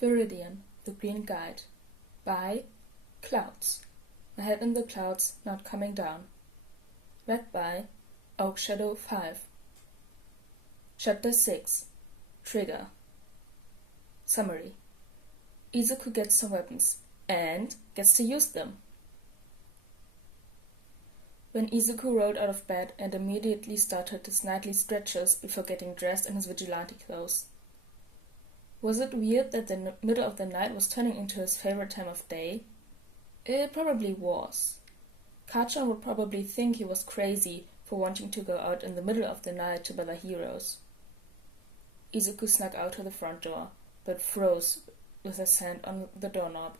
Viridian, the Green Guide, by Clouds. My head in the clouds, not coming down. Read by Oakshadow 5. Chapter 6. Trigger. Summary. Izuku gets some weapons, and gets to use them. When Izuku rolled out of bed and immediately started his nightly stretches before getting dressed in his vigilante clothes. Was it weird that the middle of the night was turning into his favorite time of day? It probably was. Kachan would probably think he was crazy for wanting to go out in the middle of the night to bother heroes. Izuku snuck out to the front door, but froze with his hand on the doorknob.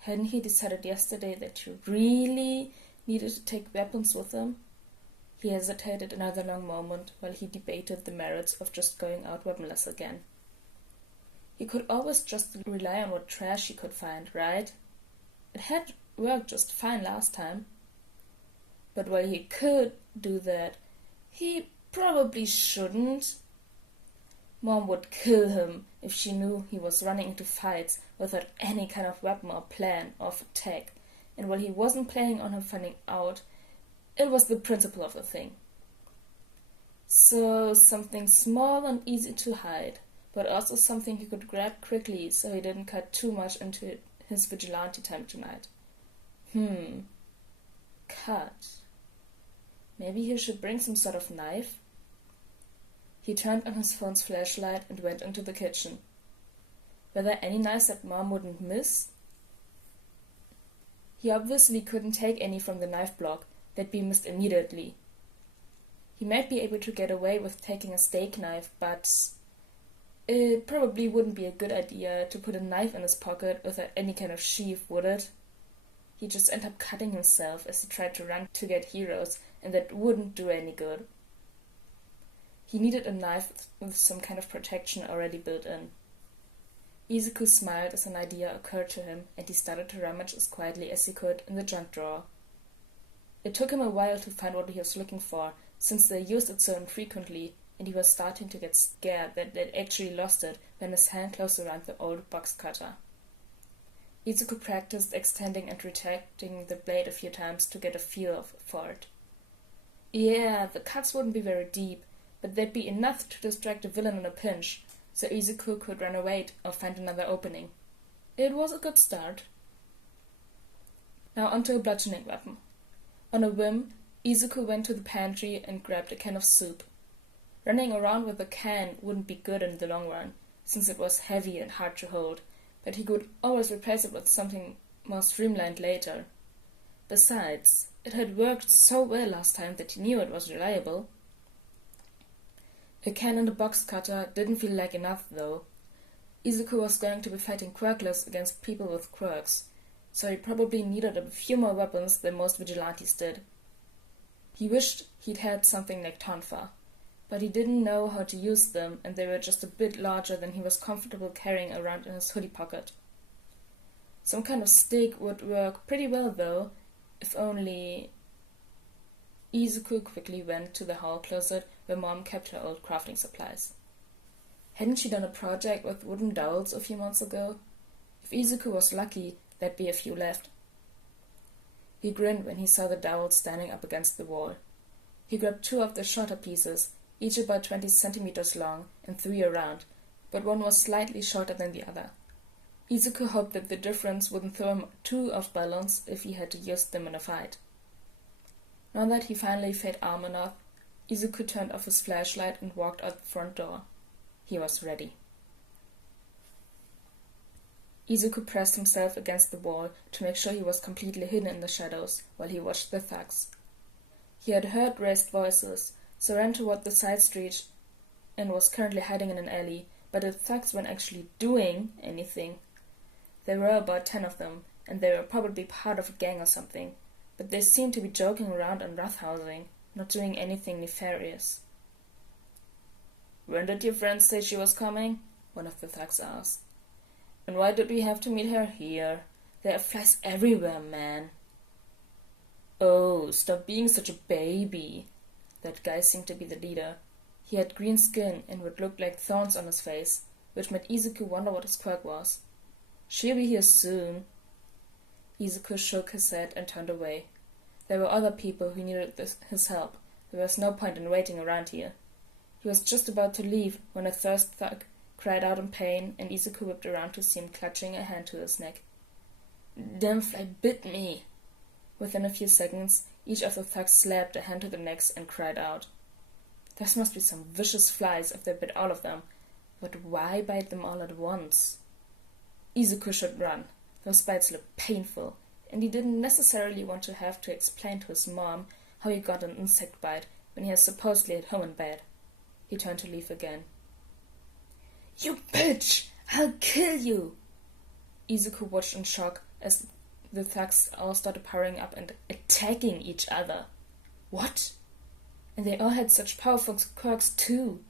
Hadn't he decided yesterday that he really needed to take weapons with him? He hesitated another long moment while he debated the merits of just going out weaponless again. He could always just rely on what trash he could find, right? It had worked just fine last time. But while he could do that, he probably shouldn't. Mom would kill him if she knew he was running into fights without any kind of weapon or plan of attack, and while he wasn't planning on her finding out, it was the principle of the thing. So something small and easy to hide, but also something he could grab quickly so he didn't cut too much into his vigilante time tonight. Cut. Maybe he should bring some sort of knife? He turned on his phone's flashlight and went into the kitchen. Were there any knives that Mom wouldn't miss? He obviously couldn't take any from the knife block. They'd be missed immediately. He might be able to get away with taking a steak knife, but it probably wouldn't be a good idea to put a knife in his pocket without any kind of sheath, would it? He'd just end up cutting himself as he tried to run to get heroes, and that wouldn't do any good. He needed a knife with some kind of protection already built in. Izuku smiled as an idea occurred to him, and he started to rummage as quietly as he could in the junk drawer. It took him a while to find what he was looking for, since they used it so infrequently, and he was starting to get scared that they'd actually lost it when his hand closed around the old box cutter. Izuku practiced extending and retracting the blade a few times to get a feel for it. Yeah, the cuts wouldn't be very deep, but they'd be enough to distract a villain in a pinch, so Izuku could run away or find another opening. It was a good start. Now onto a bludgeoning weapon. On a whim, Izuku went to the pantry and grabbed a can of soup. Running around with a can wouldn't be good in the long run, since it was heavy and hard to hold, but he could always replace it with something more streamlined later. Besides, it had worked so well last time that he knew it was reliable. A can and a box cutter didn't feel like enough, though. Izuku was going to be fighting quirkless against people with quirks, so he probably needed a few more weapons than most vigilantes did. He wished he'd had something like tonfa, but he didn't know how to use them, and they were just a bit larger than he was comfortable carrying around in his hoodie pocket. Some kind of stick would work pretty well, though, if only... Izuku quickly went to the hall closet where Mom kept her old crafting supplies. Hadn't she done a project with wooden dowels a few months ago? If Izuku was lucky, there'd be a few left. He grinned when he saw the dowels standing up against the wall. He grabbed 2 of the shorter pieces, each about 20 centimeters long, and 3 around, but one was slightly shorter than the other. Izuku hoped that the difference wouldn't throw him too off balance if he had to use them in a fight. Now that he finally felt arm enough, Izuku turned off his flashlight and walked out the front door. He was ready. Izuku pressed himself against the wall to make sure he was completely hidden in the shadows while he watched the thugs. He had heard raised voices, so ran toward the side street and was currently hiding in an alley, but the thugs weren't actually doing anything. There were about 10 of them, and they were probably part of a gang or something, but they seemed to be joking around and roughhousing, not doing anything nefarious. "When did your friend say she was coming?" one of the thugs asked. "And why did we have to meet her here? There are flies everywhere, man." "Oh, stop being such a baby." That guy seemed to be the leader. He had green skin and what looked like thorns on his face, which made Izuku wonder what his quirk was. "She'll be here soon." Izuku shook his head and turned away. There were other people who needed his help. There was no point in waiting around here. He was just about to leave when a thirst thug cried out in pain, and Izuku whipped around to see him clutching a hand to his neck. "Damn fly bit me!" Within a few seconds, each of the thugs slapped a hand to their necks and cried out. There must be some vicious flies if they bit all of them, but why bite them all at once? Izuku should run. Those bites looked painful, and he didn't necessarily want to have to explain to his mom how he got an insect bite when he was supposedly at home in bed. He turned to leave again. "You bitch! I'll kill you!" Izuku watched in shock as the thugs all started powering up and attacking each other. What? And they all had such powerful quirks too.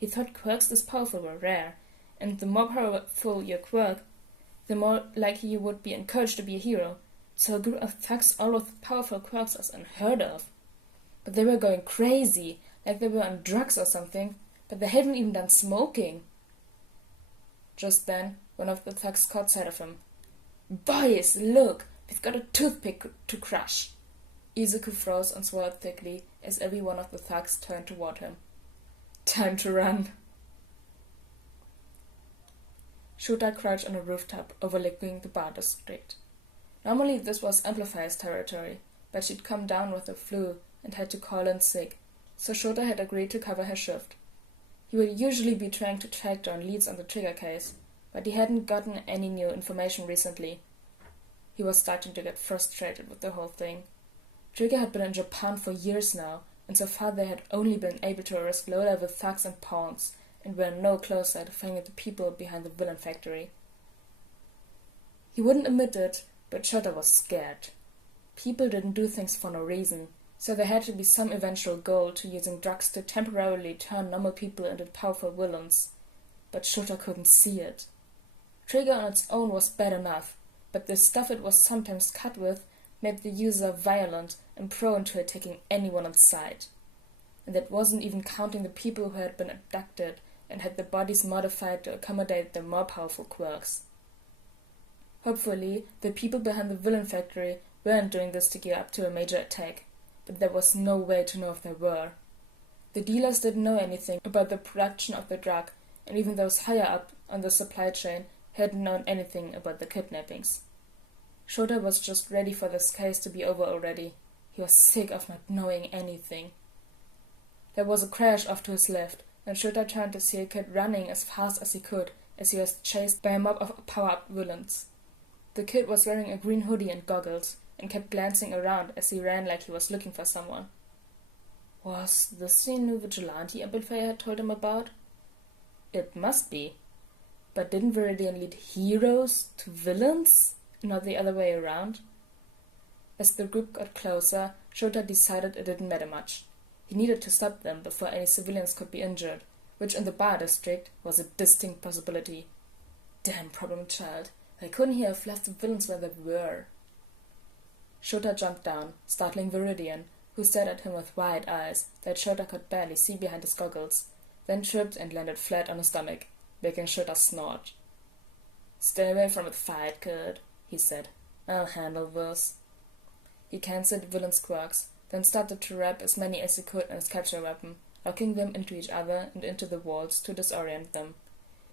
He thought quirks this powerful were rare, and the more powerful your quirk, the more likely you would be encouraged to be a hero. So a group of thugs all with powerful quirks was unheard of. But they were going crazy, like they were on drugs or something, but they hadn't even done smoking. Just then, one of the thugs caught sight of him. "Boys, look! We've got a toothpick to crush!" Izuku froze and swallowed thickly as every one of the thugs turned toward him. Time to run. Shota crouched on a rooftop overlooking the bar district. Normally this was Amplifier's territory, but she'd come down with the flu and had to call in sick, so Shota had agreed to cover her shift. He would usually be trying to track down leads on the Trigger case, but he hadn't gotten any new information recently. He was starting to get frustrated with the whole thing. Trigger had been in Japan for years now, and so far they had only been able to arrest low-level thugs and pawns, and were no closer to finding the people behind the villain factory. He wouldn't admit it, but Shota was scared. People didn't do things for no reason, so there had to be some eventual goal to using drugs to temporarily turn normal people into powerful villains. But Shota couldn't see it. Trigger on its own was bad enough, but the stuff it was sometimes cut with made the user violent and prone to attacking anyone in sight. And that wasn't even counting the people who had been abducted and had their bodies modified to accommodate their more powerful quirks. Hopefully, the people behind the villain factory weren't doing this to gear up to a major attack, but there was no way to know if they were. The dealers didn't know anything about the production of the drug, and even those higher up on the supply chain hadn't known anything about the kidnappings. Shota was just ready for this case to be over already. He was sick of not knowing anything. There was a crash off to his left, and Shota turned to see a kid running as fast as he could as he was chased by a mob of power-up villains. The kid was wearing a green hoodie and goggles, and kept glancing around as he ran like he was looking for someone. Was this the new Vigilante Amplifier had told him about? It must be. But didn't Viridian lead heroes to villains, not the other way around? As the group got closer, Shota decided it didn't matter much. He needed to stop them before any civilians could be injured, which in the bar district was a distinct possibility. Damn problem child. I couldn't he have left the villains where they were? Shota jumped down, startling Viridian, who stared at him with wide eyes that Shota could barely see behind his goggles, then tripped and landed flat on his stomach, making Shota snort. "Stay away from the fight, kid," he said. "I'll handle this." He cancelled Villain's quirks, then started to wrap as many as he could in his capture weapon, locking them into each other and into the walls to disorient them.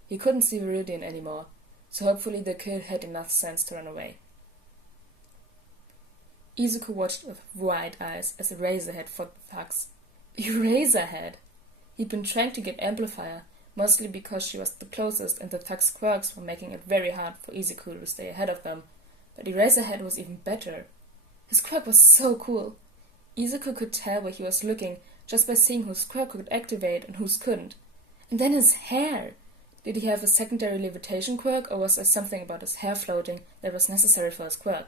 He couldn't see Viridian anymore, so hopefully the kid had enough sense to run away. Izuku watched with wide eyes as Eraserhead fought the thugs. Eraserhead! He'd been trying to get Amplifier, mostly because she was the closest and the thugs' quirks were making it very hard for Izuku to stay ahead of them, but Eraserhead was even better. His quirk was so cool. Izuku could tell where he was looking just by seeing whose quirk could activate and whose couldn't. And then his hair! Did he have a secondary levitation quirk, or was there something about his hair floating that was necessary for his quirk?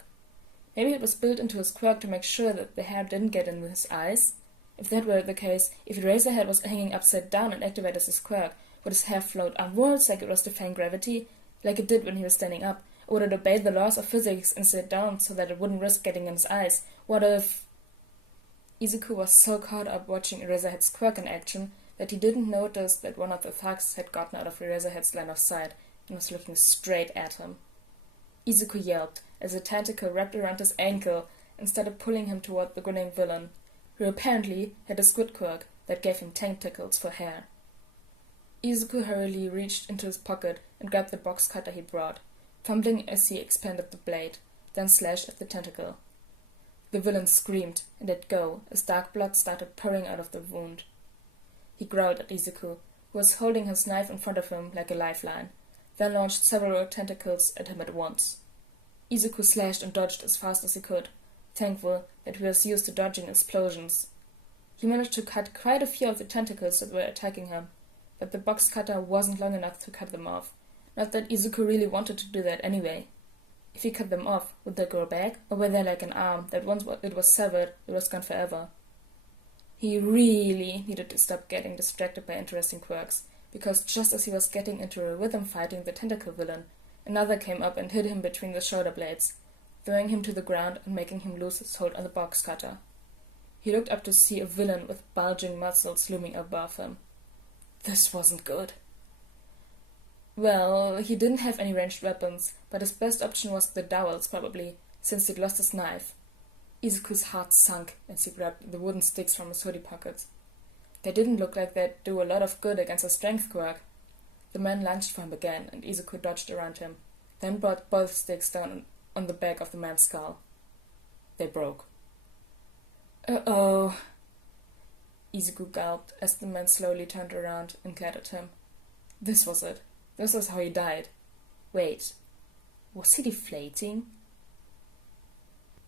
Maybe it was built into his quirk to make sure that the hair didn't get in his eyes? If that were the case, if Eraserhead was hanging upside down and activated his quirk, would his hair float upwards like it was defying gravity, like it did when he was standing up? Or would it obey the laws of physics and sit down so that it wouldn't risk getting in his eyes? What if... Izuku was so caught up watching Eraserhead's quirk in action that he didn't notice that one of the thugs had gotten out of Eraserhead's line of sight and was looking straight at him. Izuku yelped as a tentacle wrapped around his ankle and started pulling him toward the grinning villain, who apparently had a squid quirk that gave him tentacles for hair. Izuku hurriedly reached into his pocket and grabbed the box cutter he brought, fumbling as he expanded the blade, then slashed at the tentacle. The villain screamed and let go as dark blood started pouring out of the wound. He growled at Izuku, who was holding his knife in front of him like a lifeline, then launched several tentacles at him at once. Izuku slashed and dodged as fast as he could, thankful that he was used to dodging explosions. He managed to cut quite a few of the tentacles that were attacking him, but the box cutter wasn't long enough to cut them off. Not that Izuku really wanted to do that anyway. If he cut them off, would they grow back, or were they like an arm that once it was severed, it was gone forever? He really needed to stop getting distracted by interesting quirks, because just as he was getting into a rhythm fighting the tentacle villain, another came up and hit him between the shoulder blades, throwing him to the ground and making him lose his hold on the box cutter. He looked up to see a villain with bulging muscles looming above him. This wasn't good. Well, he didn't have any ranged weapons, but his best option was the dowels, probably, since he'd lost his knife. Izuku's heart sunk as he grabbed the wooden sticks from his hoodie pockets. They didn't look like they'd do a lot of good against a strength quirk. The man lunged for him again, and Izuku dodged around him, then brought both sticks down on the back of the man's skull. They broke. Uh-oh. Izuku gulped as the man slowly turned around and glared at him. This was it. This was how he died. Wait, was he deflating?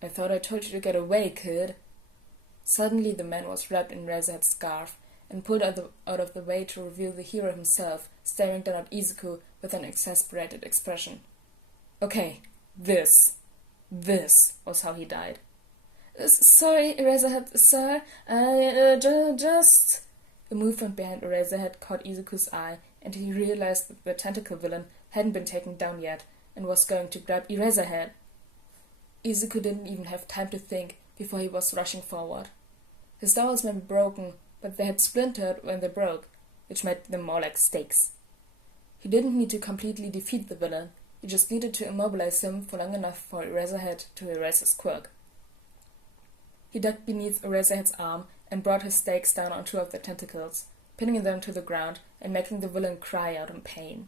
I thought I told you to get away, kid. Suddenly the man was wrapped in Eraserhead's scarf and pulled out of the way to reveal the hero himself, staring down at Izuku with an exasperated expression. Okay, this was how he died. Sorry, Eraserhead, sir. I just... The movement behind Eraserhead caught Izuku's eye, and he realized that the tentacle villain hadn't been taken down yet, and was going to grab Eraserhead. Izuku didn't even have time to think before he was rushing forward. His dowels may be broken, but they had splintered when they broke, which made them more like stakes. He didn't need to completely defeat the villain, he just needed to immobilize him for long enough for Eraserhead to erase his quirk. He dug beneath Eraserhead's arm and brought his stakes down on two of the tentacles, pinning them to the ground and making the villain cry out in pain.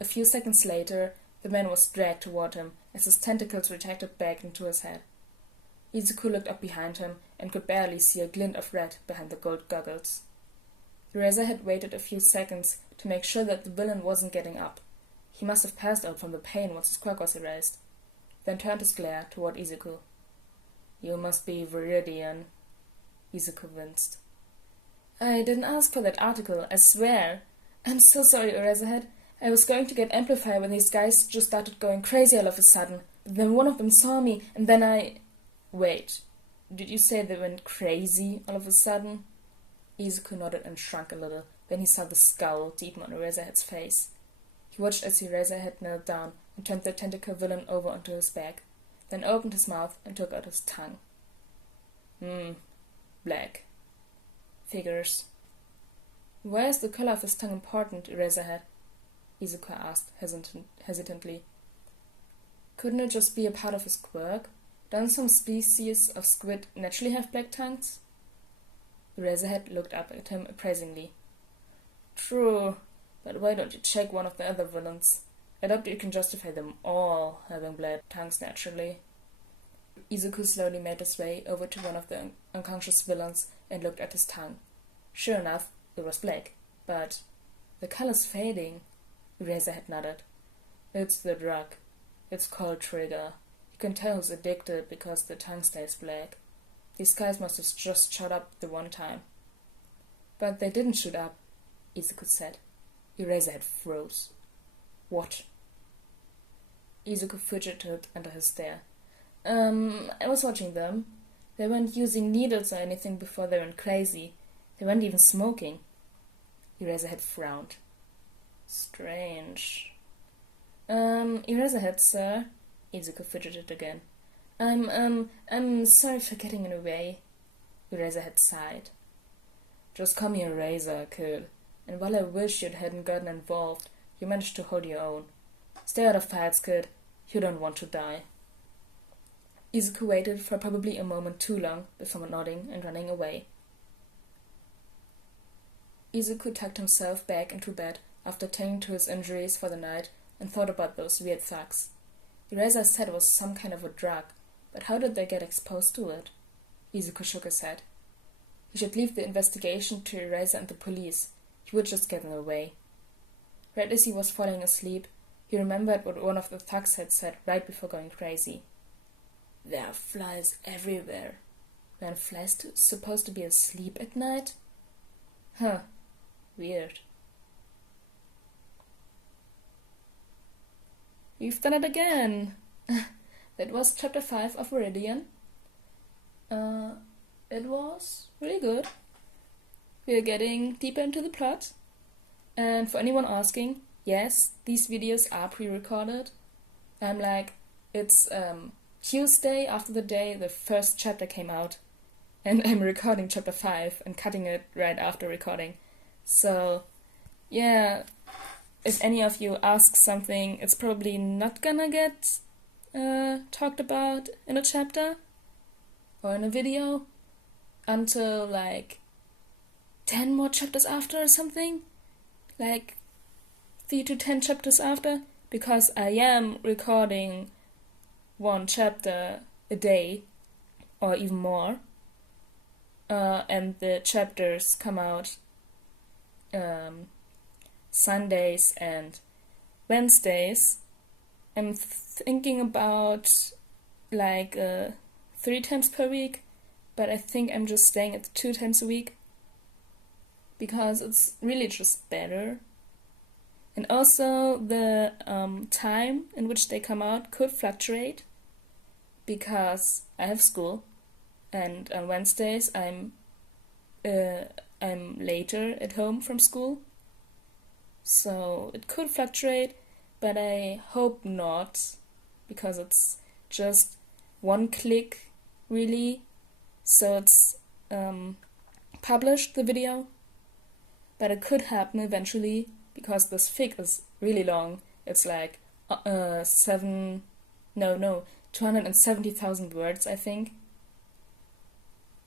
A few seconds later, the man was dragged toward him as his tentacles retracted back into his head. Izuku looked up behind him and could barely see a glint of red behind the gold goggles. Eraserhead waited a few seconds to make sure that the villain wasn't getting up. He must have passed out from the pain once his quirk was erased, then turned his glare toward Izuku. You must be Viridian. Izuku winced. I didn't ask for that article, I swear. I'm so sorry, Eraserhead. I was going to get Amplify when these guys just started going crazy all of a sudden. But then one of them saw me, and then I... Wait, did you say they went crazy all of a sudden? Izuku nodded and shrunk a little. Then he saw the scowl deepen on Eraserhead's face. He watched as Eraserhead knelt down and turned the tentacle villain over onto his back, then opened his mouth and took out his tongue. Black. Figures. Why is the color of his tongue important, Eraserhead? Izuku asked hesitantly. Couldn't it just be a part of his quirk? Don't some species of squid naturally have black tongues? Eraserhead looked up at him appraisingly. True, but why don't you check one of the other villains? I doubt you can justify them all having black tongues naturally. Izuku slowly made his way over to one of the unconscious villains and looked at his tongue. Sure enough, it was black, but the color's fading. Eraserhead nodded. It's the drug. It's called Trigger. You can tell who's addicted because the tongue stays black. These guys must have just shot up the one time. But they didn't shoot up, Izuku said. Eraserhead froze. What? Izuku fidgeted under his stare. I was watching them. They weren't using needles or anything before they went crazy. They weren't even smoking. Eraserhead frowned. Strange. Eraserhead, sir. Izuku fidgeted again. I'm sorry for getting in the way. Eraserhead sighed. Just call me Eraser, kid. And while I wish you hadn't gotten involved, you managed to hold your own. Stay out of fights, kid. You don't want to die. Izuku waited for probably a moment too long before nodding and running away. Izuku tucked himself back into bed after tending to his injuries for the night and thought about those weird thugs. Eraser said it was some kind of a drug, but how did they get exposed to it? Izuku shook his head. He should leave the investigation to Eraser and the police. He would just get in the way. Right as he was falling asleep, he remembered what one of the thugs had said right before going crazy. There are flies everywhere. Weren't flies supposed to be asleep at night? Huh. Weird. We've done it again! That was chapter 5 of Viridian. It was really good. We're getting deeper into the plot. And for anyone asking, yes, these videos are pre-recorded. It's Tuesday after the day the first chapter came out. And I'm recording chapter 5 and cutting it right after recording. So, yeah, if any of you ask something, it's probably not gonna get talked about in a chapter or in a video until 10 more chapters after or something. 3 to 10 chapters after, because I am recording 1 chapter a day or even more. And the chapters come out Sundays and Wednesdays. I'm thinking about 3 times per week, but I think I'm just staying at 2 times a week because it's really just better. And also the time in which they come out could fluctuate because I have school, and on Wednesdays I'm later at home from school, so it could fluctuate, but I hope not, because it's just 1 click really, so it's published the video, but it could happen eventually because this fic is really long. It's 270,000 words, I think.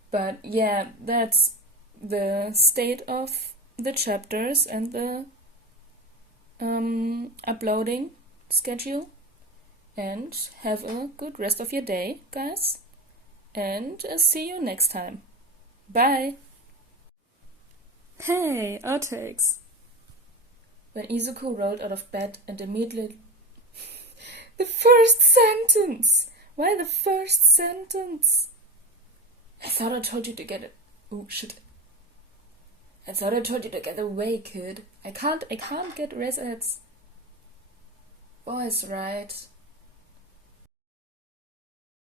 But yeah, that's the state of the chapters and the uploading schedule. And have a good rest of your day, guys. And see you next time. Bye! Hey, outtakes! When Izuku rolled out of bed and immediately... The first sentence! Why the first sentence? I thought I told you to get it. Oh, shit. I thought I told you to get away, kid. I can't get Eraserhead's voice right.